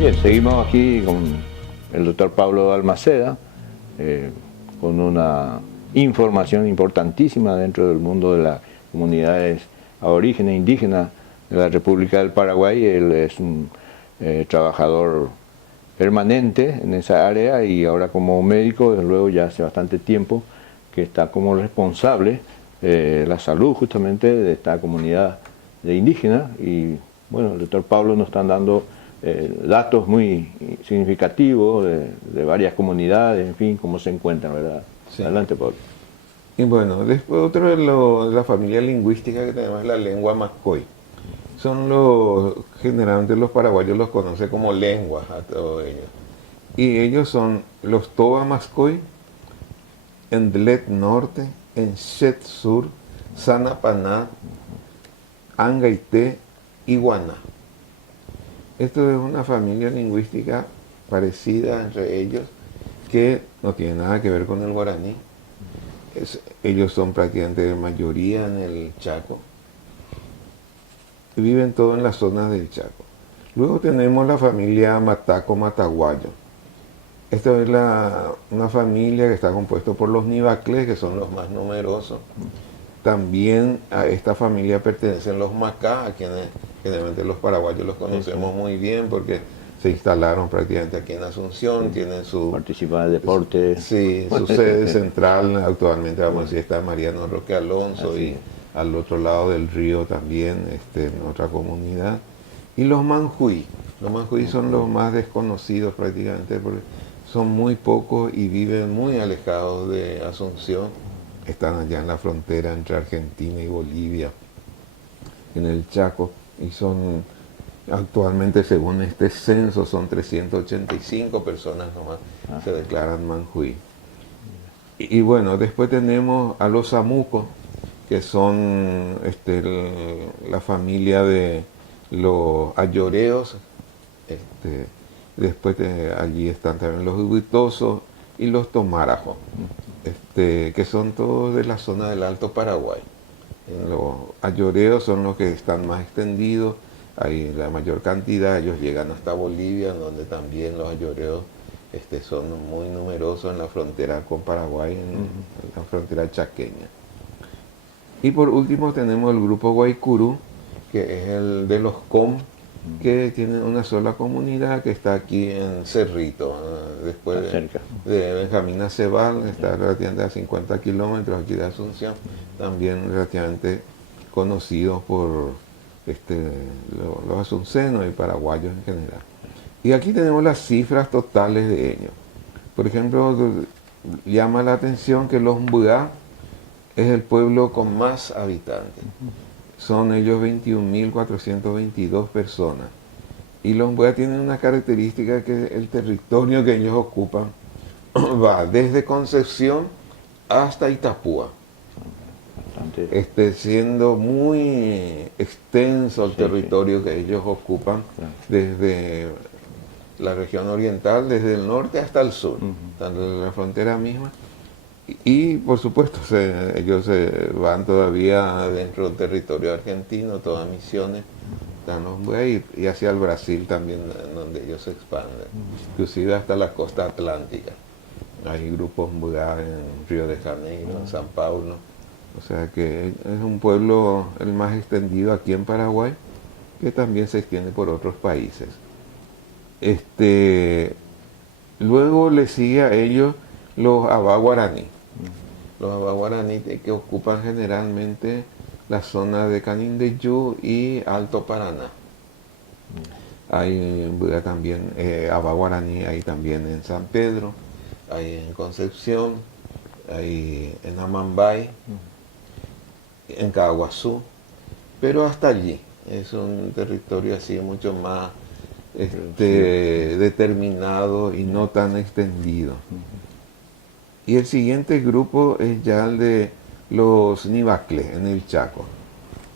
Bien, seguimos aquí con el doctor Pablo Almaceda, con una información importantísima dentro del mundo de las comunidades aborígenes, indígenas de la República del Paraguay. Él es un trabajador permanente en esa área y ahora como médico, desde luego ya hace bastante tiempo que está como responsable de la salud justamente de esta comunidad de indígenas. Y bueno, el doctor Pablo nos está dando datos muy significativos de varias comunidades, en fin, cómo se encuentran, ¿verdad? Sí. Adelante, Pablo. Y bueno, después otro de la familia lingüística que tenemos es la lengua mascoy. Generalmente los paraguayos los conocen como lenguas a todos ellos. Y ellos son los Toba Mascoy, Endlet Norte, Enchet Sur, Sanapaná, Angaité y Guaná. Esto es una familia lingüística parecida entre ellos que no tiene nada que ver con el guaraní. Ellos son prácticamente mayoría en el Chaco. Viven todos en las zonas del Chaco. Luego tenemos la familia Mataco-Mataguayo. Esta es una familia que está compuesta por los Nivaclés, que son los más numerosos. También a esta familia pertenecen los Macá, a quienes generalmente los paraguayos los conocemos muy bien porque se instalaron prácticamente aquí en Asunción, tienen su... Participa de deportes. Sí, su sede central actualmente, vamos a decir, está Mariano Roque Alonso y al otro lado del río también, en otra comunidad. Y los Manjuí son los más desconocidos prácticamente porque son muy pocos y viven muy alejados de Asunción. Están allá en la frontera entre Argentina y Bolivia, en el Chaco, y son actualmente, según este censo, son 385 personas nomás se declaran manjuí. Y bueno, después tenemos a los amucos, que son la familia de los ayoreos. Después allí están también los huitosos y los tomarajos, que son todos de la zona del Alto Paraguay. Los ayoreos son los que están más extendidos, hay la mayor cantidad, ellos llegan hasta Bolivia, donde también los ayoreos son muy numerosos en la frontera con Paraguay, en la frontera chaqueña. Y por último tenemos el grupo Guaycurú, que es el de los Com, que tienen una sola comunidad que está aquí en Cerrito, después de Benjamín Acebal, está relativamente a 50 kilómetros aquí de Asunción, también relativamente conocidos por los asuncenos y paraguayos en general. Y aquí tenemos las cifras totales de ellos. Por ejemplo, llama la atención que los Mbuá es el pueblo con más habitantes. Son ellos 21.422 personas. Y los Mbuá tienen una característica que el territorio que ellos ocupan va desde Concepción hasta Itapúa. Siendo muy extenso el territorio que ellos ocupan, desde la región oriental, desde el norte hasta el sur, tanto en la frontera misma. Y por supuesto ellos van todavía dentro del territorio argentino, todas Misiones, y hacia el Brasil también, donde ellos se expanden, inclusive hasta la costa atlántica. Hay grupos en Río de Janeiro, en San Paulo. O sea que es un pueblo el más extendido aquí en Paraguay, que también se extiende por otros países. Luego le sigue a ellos los Abá Guaraní. Los Abá Guaraní que ocupan generalmente la zona de Canindeyú y Alto Paraná. Hay también Abá Guaraní, hay también en San Pedro, hay en Concepción, hay en Amambay, en Caguazú, pero hasta allí. Es un territorio así mucho más determinado y no tan extendido. Y el siguiente grupo es ya el de los Nivaclés, en el Chaco.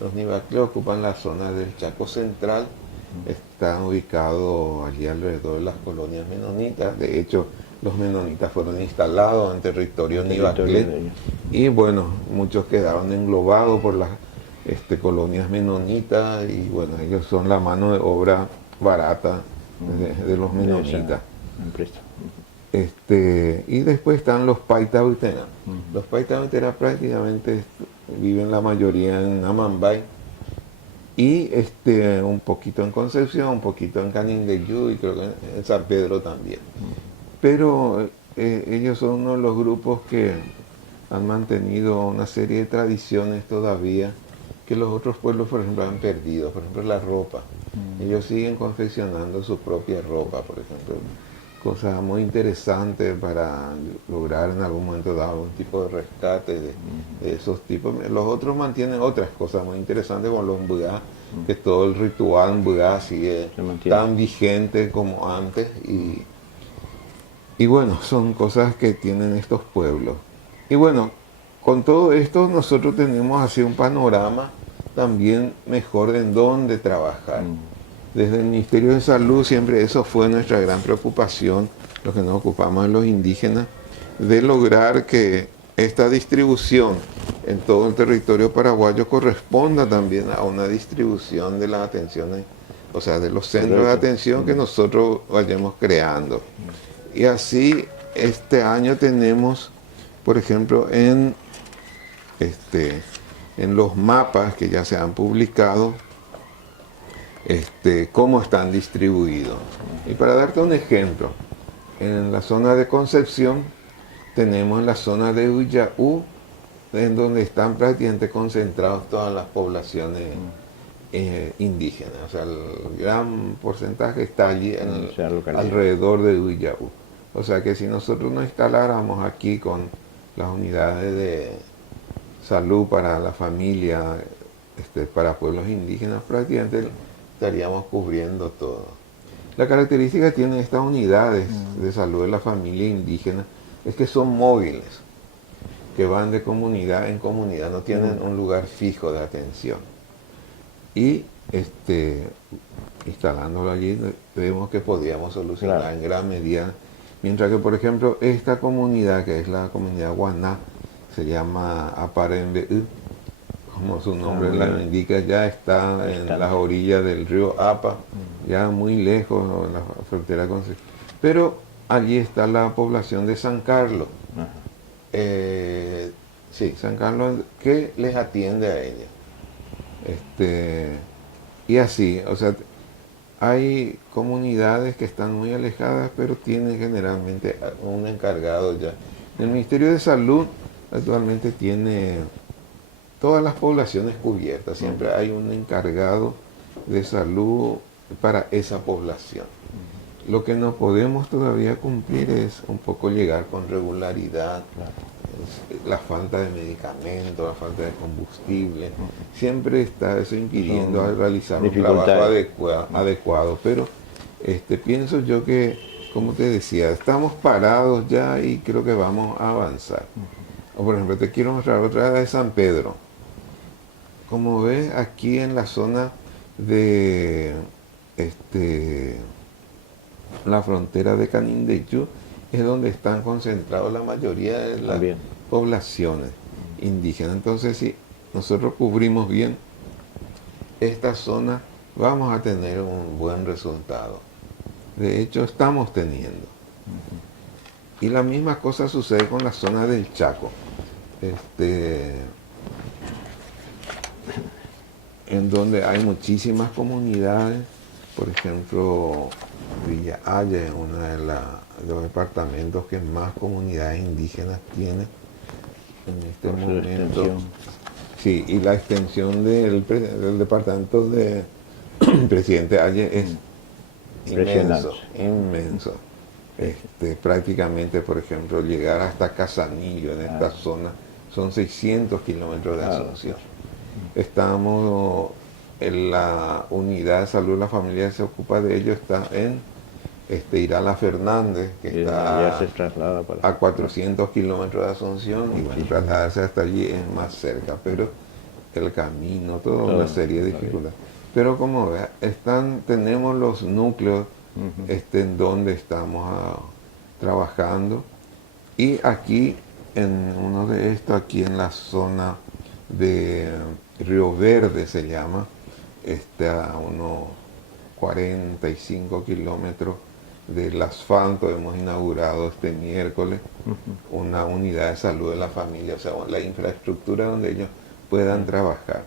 Los Nivaclés ocupan la zona del Chaco central, están ubicados allí alrededor de las colonias menonitas. De hecho, los menonitas fueron instalados en territorio Nivaclés y bueno, muchos quedaron englobados por las colonias menonitas y bueno, ellos son la mano de obra barata de los menonitas. Empresa. Y después están los Paitauteras. Los Paitauteras prácticamente viven la mayoría en Amambay y un poquito en Concepción, un poquito en Canindeyú y creo que en San Pedro también. Pero ellos son uno de los grupos que han mantenido una serie de tradiciones todavía que los otros pueblos, por ejemplo, han perdido. Por ejemplo, la ropa. Ellos siguen confeccionando su propia ropa, por ejemplo. Cosas muy interesantes para lograr en algún momento dar algún tipo de rescate de esos tipos. Los otros mantienen otras cosas muy interesantes como los mbugá, que todo el ritual mbugá sigue tan vigente como antes. Y bueno, son cosas que tienen estos pueblos. Y bueno, con todo esto nosotros tenemos así un panorama también mejor en dónde trabajar. Desde el Ministerio de Salud siempre eso fue nuestra gran preocupación, los que nos ocupamos de los indígenas, de lograr que esta distribución en todo el territorio paraguayo corresponda también a una distribución de las atenciones, o sea, de los centros de atención que nosotros vayamos creando. Y así este año tenemos, por ejemplo, en los mapas que ya se han publicado, cómo están distribuidos. Y para darte un ejemplo, en la zona de Concepción tenemos la zona de Huillaú, en donde están prácticamente concentradas todas las poblaciones indígenas. O sea, el gran porcentaje está allí alrededor de Huillaú. O sea que si nosotros nos instaláramos aquí con las unidades de salud para la familia, para pueblos indígenas, prácticamente estaríamos cubriendo todo. La característica que tienen estas unidades de salud de la familia indígena es que son móviles, que van de comunidad en comunidad, no tienen un lugar fijo de atención. Y instalándolo allí, vemos que podíamos solucionar en gran medida. Mientras que, por ejemplo, esta comunidad, que es la comunidad Guaná, se llama Aparembeú, como su nombre la indica, ya está en las orillas del río Apa, ya muy lejos en la frontera con... Pero allí está la población de San Carlos. Sí, San Carlos, que les atiende a ella. Y así, o sea, hay comunidades que están muy alejadas, pero tienen generalmente un encargado ya. El Ministerio de Salud actualmente tiene todas las poblaciones cubiertas, siempre hay un encargado de salud para esa población. Lo que no podemos todavía cumplir es un poco llegar con regularidad, la falta de medicamentos, la falta de combustible, siempre está eso impidiendo realizar un trabajo adecuado, pero pienso yo que, como te decía, estamos parados ya y creo que vamos a avanzar. O por ejemplo, te quiero mostrar otra de San Pedro. Como ves, aquí en la zona de la frontera de Canindeyú es donde están concentrados la mayoría de las poblaciones indígenas. Entonces, si nosotros cubrimos bien esta zona, vamos a tener un buen resultado. De hecho, estamos teniendo. Y la misma cosa sucede con la zona del Chaco. En donde hay muchísimas comunidades, por ejemplo, Villa Haya es uno de los departamentos que más comunidades indígenas tiene en este momento. Sí, y la extensión del departamento de Presidente Haya es inmenso. Prácticamente, por ejemplo, llegar hasta Casanillo en esta zona son 600 kilómetros de Asunción. Estamos en la unidad de salud de la familia que se ocupa de ello, está en Irala Fernández, que está a 400 kilómetros de Asunción, y bueno, trasladarse hasta allí es más cerca, pero el camino, toda una serie de dificultades. Pero como vean, tenemos los núcleos en donde estamos trabajando, y aquí en uno de estos, aquí en la zona de Río Verde se llama, a unos 45 kilómetros del asfalto. Hemos inaugurado este miércoles una unidad de salud de la familia, o sea, la infraestructura donde ellos puedan trabajar.